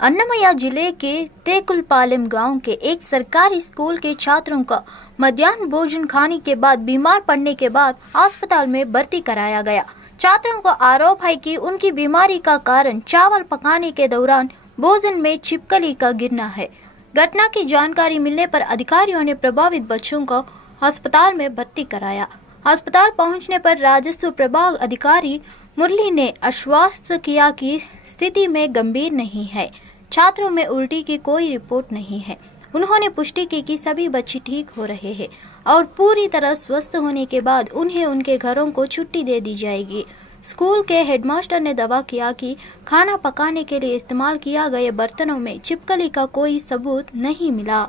अन्नमయ్య जिले के तेकुलपालेम गांव के एक सरकारी स्कूल के छात्रों का मध्याह्न भोजन खाने के बाद बीमार पड़ने के बाद अस्पताल में भर्ती कराया गया। छात्रों को आरोप है कि उनकी बीमारी का कारण चावल पकाने के दौरान भोजन में छिपकली का गिरना है। घटना की जानकारी मिलने पर अधिकारियों ने प्रभावित बच्चों को अस्पताल में भर्ती कराया। अस्पताल पहुंचने पर राजस्व प्रभाग अधिकारी मुरली ने आश्वस्त किया कि स्थिति में गंभीर नहीं है। छात्रों में उल्टी की कोई रिपोर्ट नहीं है। उन्होंने पुष्टि की कि सभी बच्चे ठीक हो रहे हैं और पूरी तरह स्वस्थ होने के बाद उन्हें उनके घरों को छुट्टी दे दी जाएगी। स्कूल के हेडमास्टर ने दावा किया कि खाना पकाने के लिए इस्तेमाल किया गए बर्तनों में छिपकली का कोई सबूत नहीं मिला।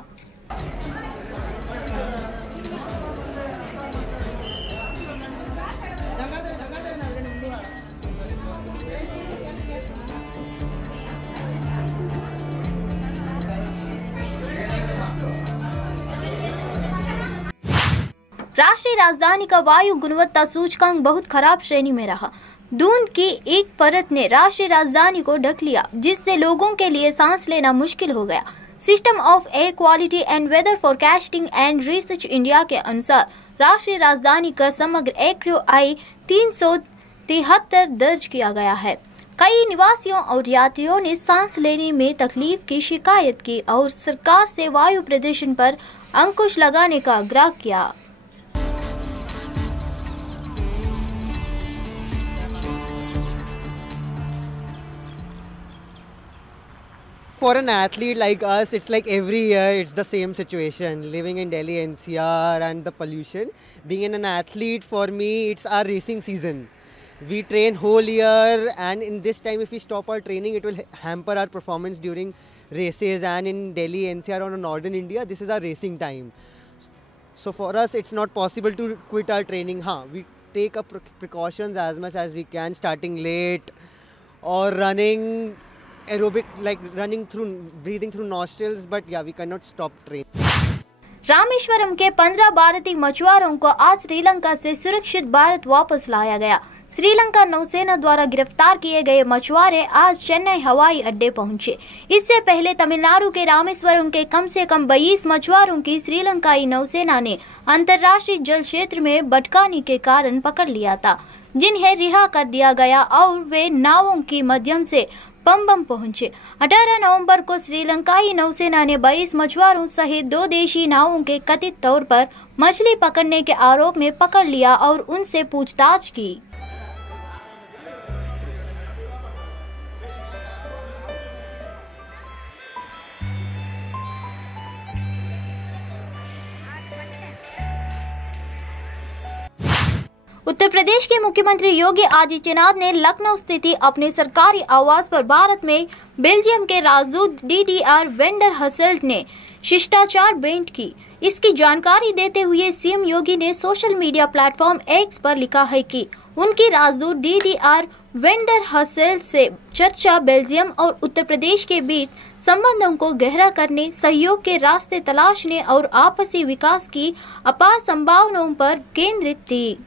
राष्ट्रीय राजधानी का वायु गुणवत्ता सूचकांक बहुत खराब श्रेणी में रहा। धुंध की एक परत ने राष्ट्रीय राजधानी को ढक लिया, जिससे लोगों के लिए सांस लेना मुश्किल हो गया। System of air quality and weather forecasting and research India के अनुसार राष्ट्रीय राजधानी का समग्र AQI 373 दर्ज किया गया है। कई निवासियों और यात्रियों ने सांस लेने में तकलीफ की शिकायत की और सरकार से वायु प्रदूषण पर अंकुश लगाने का आग्रह किया। For an athlete like us, it's like every year it's the same situation, living in Delhi NCR and the pollution. Being an athlete, for me, it's our racing season. We train whole year, and in this time if we stop our training, it will hamper our performance during races. And in Delhi NCR or northern India, this is our racing time. So for us, it's not possible to quit our training. We take up precautions as much as we can, starting late or running aerobic, like running through, breathing through nostrils, but yeah, we cannot stop training. Rameswaram के 15 भारतीय मछुआरों को आज श्रीलंका से सुरक्षित भारत वापस लाया गया। श्रीलंका नौसेना द्वारा गिरफ्तार किए गए मछुआरे आज चेन्नई हवाई अड्डे पहुंचे। इससे पहले तमिलनाडु के रामेश्वरम के कम से कम 22 मछुआरों की श्रीलंकाई नौसेना ने अंतर्राष्ट्रीय जल क्षेत्र में भटकाने के कारण पकड़ लिया था, जिन्हें रिहा कर दिया गया और वे नावों के माध्यम से पम्बम पहुंचे। 18 नवंबर को श्रीलंकाई नौसेना ने 22 मछुआरों सहित 2 देशी नावों के कथित तौर पर मछली पकड़ने के आरोप में पकड़ लिया और उनसे पूछताछ की। उत्तर प्रदेश के मुख्यमंत्री योगी आदित्यनाथ ने लखनऊ स्थित अपने सरकारी आवास पर भारत में बेल्जियम के राजदूत DDR वेंडर हसेल्ट ने शिष्टाचार भेंट की। इसकी जानकारी देते हुए सीएम योगी ने सोशल मीडिया प्लेटफॉर्म X पर लिखा है कि उनकी राजदूत DDR वेंडर हसेल्ट से चर्चा बेल्जियम और उत्तर प्रदेश के बीच संबंधों को गहरा करने, सहयोग के रास्ते तलाशने और आपसी विकास की अपार संभावनाओं पर केंद्रित थी।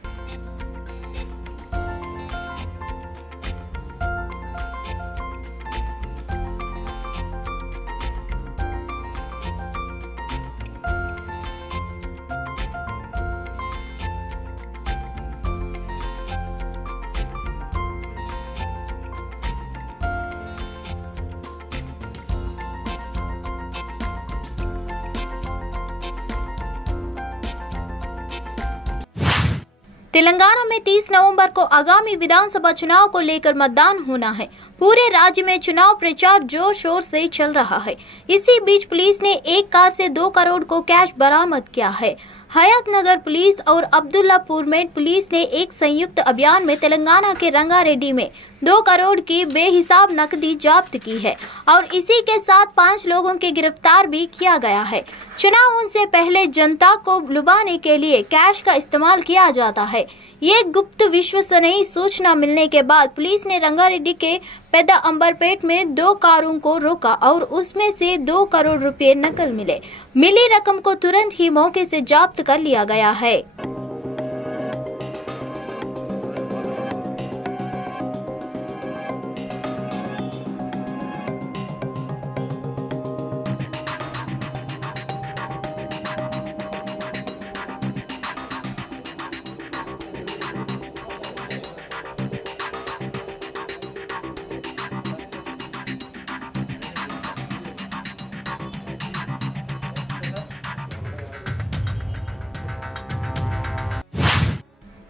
तेलंगाना में 30 नवंबर को आगामी विधानसभा चुनाव को लेकर मतदान होना है। पूरे राज्य में चुनाव प्रचार जोर शोर से चल रहा है। इसी बीच पुलिस ने एक कार से 2 करोड़ को कैश बरामद किया है। हयातनगर पुलिस और अब्दुल्लापुर में पुलिस ने एक संयुक्त अभियान में तेलंगाना के रंगारेड्डी में 2 करोड़ की बेहिसाब नकदी जब्त की है और इसी के साथ 5 लोगों के गिरफ्तार भी किया गया है। चुनाव से पहले जनता को लुभाने के लिए कैश का इस्तेमाल किया जाता है। ये गुप्त विश्वसनीय सूचना मिलने के बाद पुलिस ने रंगारेड्डी के पेदा अंबरपेट में 2 कारों को रोका और उसमें से 2 करोड़ रुपए नकद मिले। मिली रकम को तुरंत ही मौके से जब्त कर लिया गया है।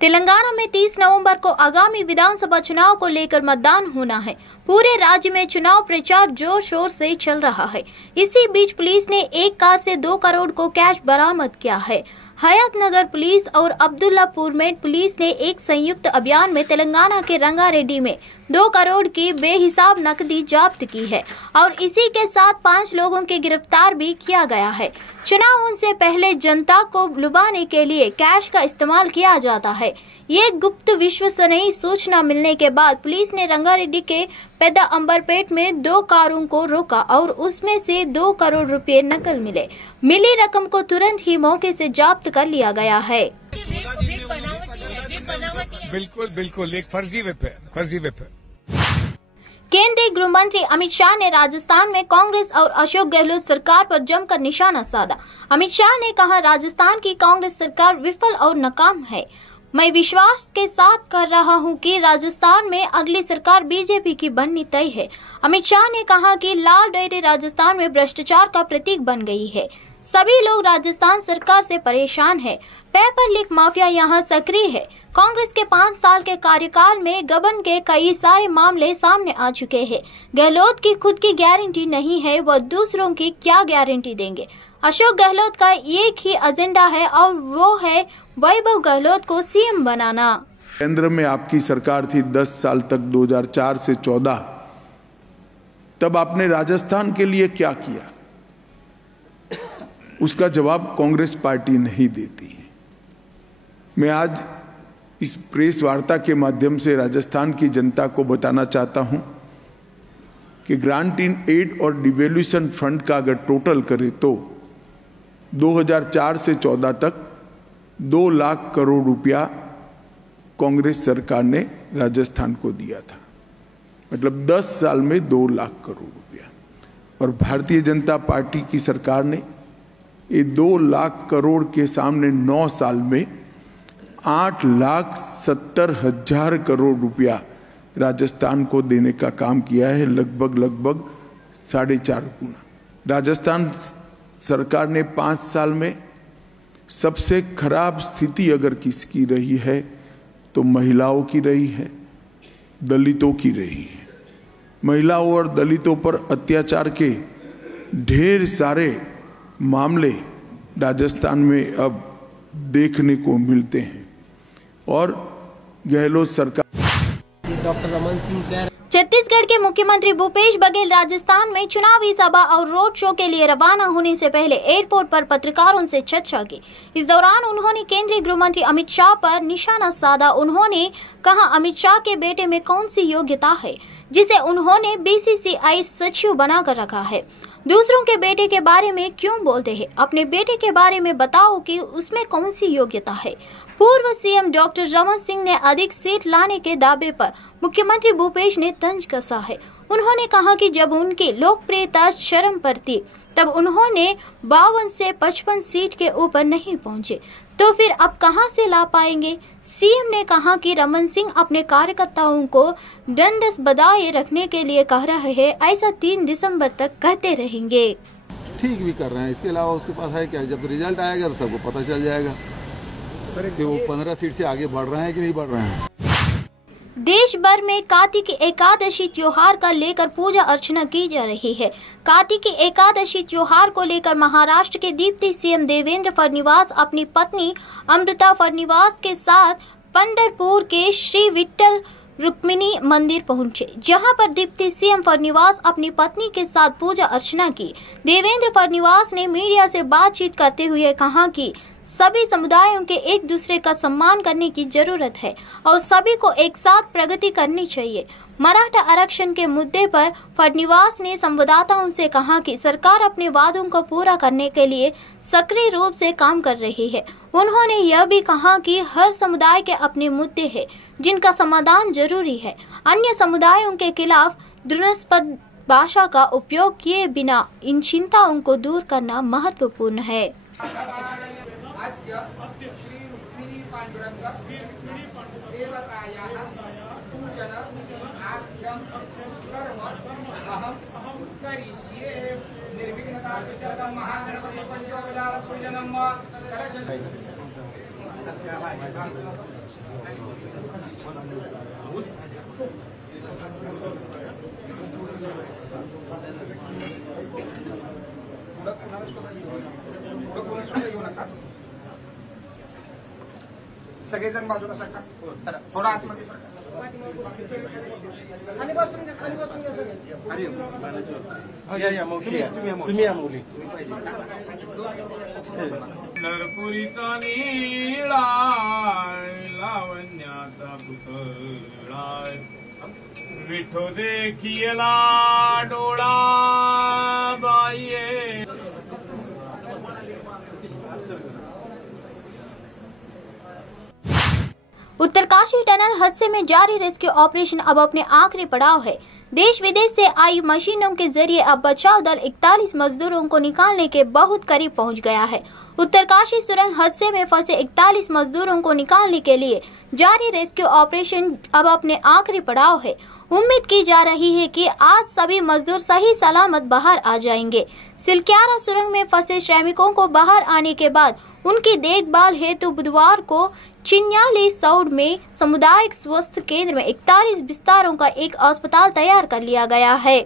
तेलंगाना में 30 नवंबर को आगामी विधानसभा चुनाव को लेकर मतदान होना है। पूरे राज्य में चुनाव प्रचार जोर शोर से चल रहा है। इसी बीच पुलिस ने एक कार से 2 करोड़ को कैश बरामद किया है। हयातनगर पुलिस और अब्दुल्लापुर में पुलिस ने एक संयुक्त अभियान में तेलंगाना के रंगारेड्डी में 2 करोड़ की बेहिसाब नकदी जब्त की है और इसी के साथ 5 लोगों के गिरफ्तार भी किया गया है। चुनाव से पहले जनता को लुभाने के लिए कैश का इस्तेमाल किया जाता है। ये गुप्त विश्वसनीय सूचना मिलने के बाद पुलिस ने रंगारेड्डी के पेद्दा अंबरपेट में 2 कारों को रोका और उसमें से 2 करोड़ रुपए नकल मिले। मिली रकम को तुरंत ही मौके से जब्त कर लिया गया है। बिल्कुल एक फर्जी वेब है। केंद्रीय गृह मंत्री अमित शाह ने राजस्थान में कांग्रेस और अशोक गहलोत सरकार पर जमकर निशाना साधा। अमित शाह ने कहा, राजस्थान की कांग्रेस सरकार विफल और नाकाम है। मैं विश्वास के साथ कर रहा हूं कि राजस्थान में अगली सरकार बीजेपी की बननी तय है। अमित शाह ने कहा कि लाल डेयरी राजस्थान में भ्रष्टाचार का प्रतीक बन गई है। सभी लोग राजस्थान सरकार से परेशान हैं। पेपर लीक माफिया यहां सक्रिय है। कांग्रेस के 5 साल के कार्यकाल में गबन के कई सारे मामले सामने आ चुके हैं। गहलोत की खुद की गारंटी नहीं है, वह दूसरों की क्या गारंटी देंगे। अशोक गहलोत का एक ही एजेंडा है और वो है वैभव गहलोत को सीएम बनाना। केंद्र में आपकी सरकार थी 10 साल तक, 2004 से 14। तब आपने राजस्थान के लिए क्या किया, उसका जवाब कांग्रेस पार्टी नहीं देती है। मैं आज इस प्रेस वार्ता के माध्यम से राजस्थान की जनता को बताना चाहता हूं कि ग्रांट इन एड और डिवैल्यूएशन फंड का अगर टोटल करें तो 2004 से 14 तक 2 लाख करोड़ रुपया कांग्रेस सरकार ने राजस्थान को दिया था। मतलब 10 साल में 2 लाख करोड़ रुपया। और भारतीय जनता पार्टी की सरकार ने ये 2 लाख करोड़ के सामने 9 साल में 8,70,000 करोड़ रुपया राजस्थान को देने का काम किया है, लगभग 4.5 गुना। राजस्थान सरकार ने 5 साल में सबसे खराब स्थिति अगर किसकी रही है तो महिलाओं की रही है, दलितों की रही है। महिलाओं और दलितों पर अत्याचार के ढेर सारे मामले राजस्थान में अब देखने को मिलते हैं और गहलोत सरकार डॉक्टर रमन सिंह छत्तीसगढ़ के मुख्यमंत्री भूपेश बघेल राजस्थान में चुनावी सभा और रोड शो के लिए रवाना होने से पहले एयरपोर्ट पर पत्रकारों से चर्चा की। इस दौरान उन्होंने केंद्रीय गृह मंत्री अमित शाह पर निशाना साधा। उन्होंने कहा, अमित शाह के बेटे में कौन सी योग्यता है जिसे उन्होंने बीसीसीआई सचिव बनाकर रखा है। दूसरों के बेटे के बारे में क्यों बोलते हैं, अपने बेटे के बारे में बताओ कि उसमें कौन सी योग्यता है। पूर्व सीएम डॉक्टर रमन सिंह ने अधिक सीट लाने के दावे पर मुख्यमंत्री भूपेश ने तंज कसा है। उन्होंने कहा कि जब उनकी लोकप्रियता चरम पर थी तब उन्होंने 52 से 55 सीट के ऊपर नहीं पहुंचे, तो फिर अब कहां से ला पाएंगे। सीएम ने कहा कि रमन सिंह अपने कार्यकर्ताओं को ढंढस बधाए रखने के लिए कह रहे हैं, ऐसा 3 दिसंबर तक कहते रहेंगे। ठीक भी कर रहे हैं, इसके अलावा उसके पास है क्या। जब रिजल्ट आएगा तो सबको पता चल जाएगा कि वो 15 सीट से आगे बढ़ रहे हैं कि नहीं बढ़ रहे हैं। देश भर में कार्तिक एकादशी त्योहार का लेकर पूजा अर्चना की जा रही है। कार्तिक एकादशी त्योहार को लेकर महाराष्ट्र के डिप्टी सीएम देवेंद्र फडणवीस अपनी पत्नी अमृता फडणवीस के साथ पंढरपुर के श्री विठ्ठल रुक्मिणी मंदिर पहुंचे, जहां पर डिप्टी सीएम फडणवीस अपनी पत्नी के साथ पूजा अर्चना की। देवेंद्र फडणवीस ने मीडिया से बातचीत करते हुए कहा कि सभी समुदायों के एक दूसरे का सम्मान करने की जरूरत है और सभी को एक साथ प्रगति करनी चाहिए। मराठा आरक्षण के मुद्दे पर फडणवीस ने संवाददाताओं से कहा कि सरकार अपने वादों को पूरा करने के लिए सक्रिय रूप से काम कर रही है। उन्होंने यह भी कहा कि हर समुदाय के अपने मुद्दे हैं जिनका समाधान जरूरी है। अन्य समुदायों के खिलाफ घृणास्पद भाषा का उपयोग किए बिना इन चिंताओं को दूर करना महत्वपूर्ण है। श्री रुक्मिणी पांडुरंग देवतायाः पूजन आख्यम कर्म अहम करिष्ये निर्विघ्नता सिद्ध्यर्थं महागणपति पंचोपचार पूजनम् सगळेजण बाजूला सरका. थोडा आतमध्ये सरका. नरपुरीचा नीळा लावण्याचा पुतळा विठो देखियला डोळा बाये. उत्तरकाशी टनल हादसे में जारी रेस्क्यू ऑपरेशन अब अपने आखिरी पड़ाव है। देश विदेश से आई मशीनों के जरिए अब बचाव दल 41 मजदूरों को निकालने के बहुत करीब पहुंच गया है। उत्तरकाशी सुरंग हादसे में फंसे 41 मजदूरों को निकालने के लिए जारी रेस्क्यू ऑपरेशन अब अपने आखिरी पड़ाव है। उम्मीद की जा रही है कि आज सभी मजदूर सही सलामत बाहर आ जाएंगे। सिलक्यारा सुरंग में फंसे श्रमिकों को बाहर आने के बाद उनकी देखभाल हेतु बुधवार को चिन्याली सौड़ में सामुदायिक स्वास्थ्य केंद्र में 41 बिस्तरों का एक अस्पताल तैयार कर लिया गया है।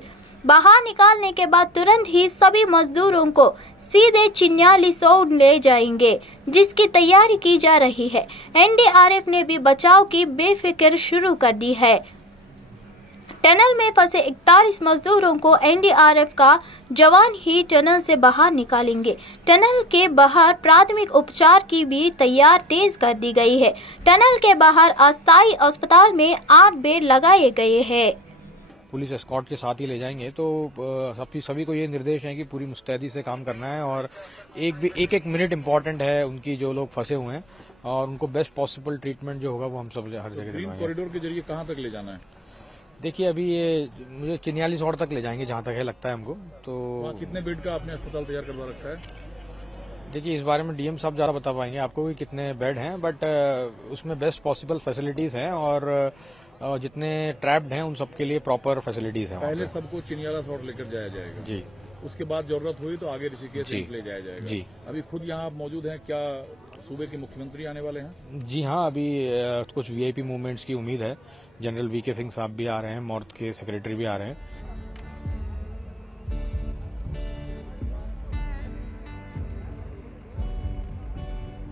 बाहर निकालने के बाद तुरंत ही सभी मजदूरों को सीधे चिन्याली सौड़ ले जाएंगे, जिसकी तैयारी की जा रही है। एनडीआरएफ ने भी बचाव की बेफिक्र शुरू कर दी है। टनल में फंसे 41 मजदूरों को एनडीआरएफ का जवान ही टनल से बाहर निकालेंगे। टनल के बाहर प्राथमिक उपचार की भी तैयार तेज कर दी गई है। टनल के बाहर अस्थायी अस्पताल में 8 बेड लगाए गए हैं। पुलिस एस्कॉर्ट के साथ ही ले जाएंगे, तो सभी को ये निर्देश है कि पूरी मुस्तैदी से काम करना है और एक मिनट इम्पोर्टेंट है उनकी, जो लोग फंसे हुए हैं, और उनको बेस्ट पॉसिबल ट्रीटमेंट जो होगा वो हम सब हर जगह दिलवाएंगे। कॉरिडोर के जरिए कहाँ तक ले जाना है? देखिए अभी ये मुझे चिन्याली सौड़ तक ले जाएंगे जहाँ तक है लगता है हमको। तो कितने बेड का आपने अस्पताल तैयार करवा रखा है? देखिए इस बारे में डीएम साहब ज्यादा बता पाएंगे आपको कि कितने बेड हैं, बट उसमें बेस्ट पॉसिबल फैसिलिटीज हैं और जितने ट्रैप्ड हैं उन सबके लिए प्रॉपर फैसिलिटीज हैं। पहले सबको चिन्याला सौड़ लेकर जाया जाएगा जी, उसके बाद जरूरत हुई तो आगे ऋषिकेश ले जाया जाएगा जी। अभी खुद यहाँ आप मौजूद हैं, क्या सूबे के मुख्यमंत्री आने वाले हैं? जी हाँ, अभी कुछ वीआईपी मूवमेंट्स की उम्मीद है। जनरल वीके सिंह साहब भी आ रहे हैं, मॉर्थ के सेक्रेटरी भी आ रहे हैं,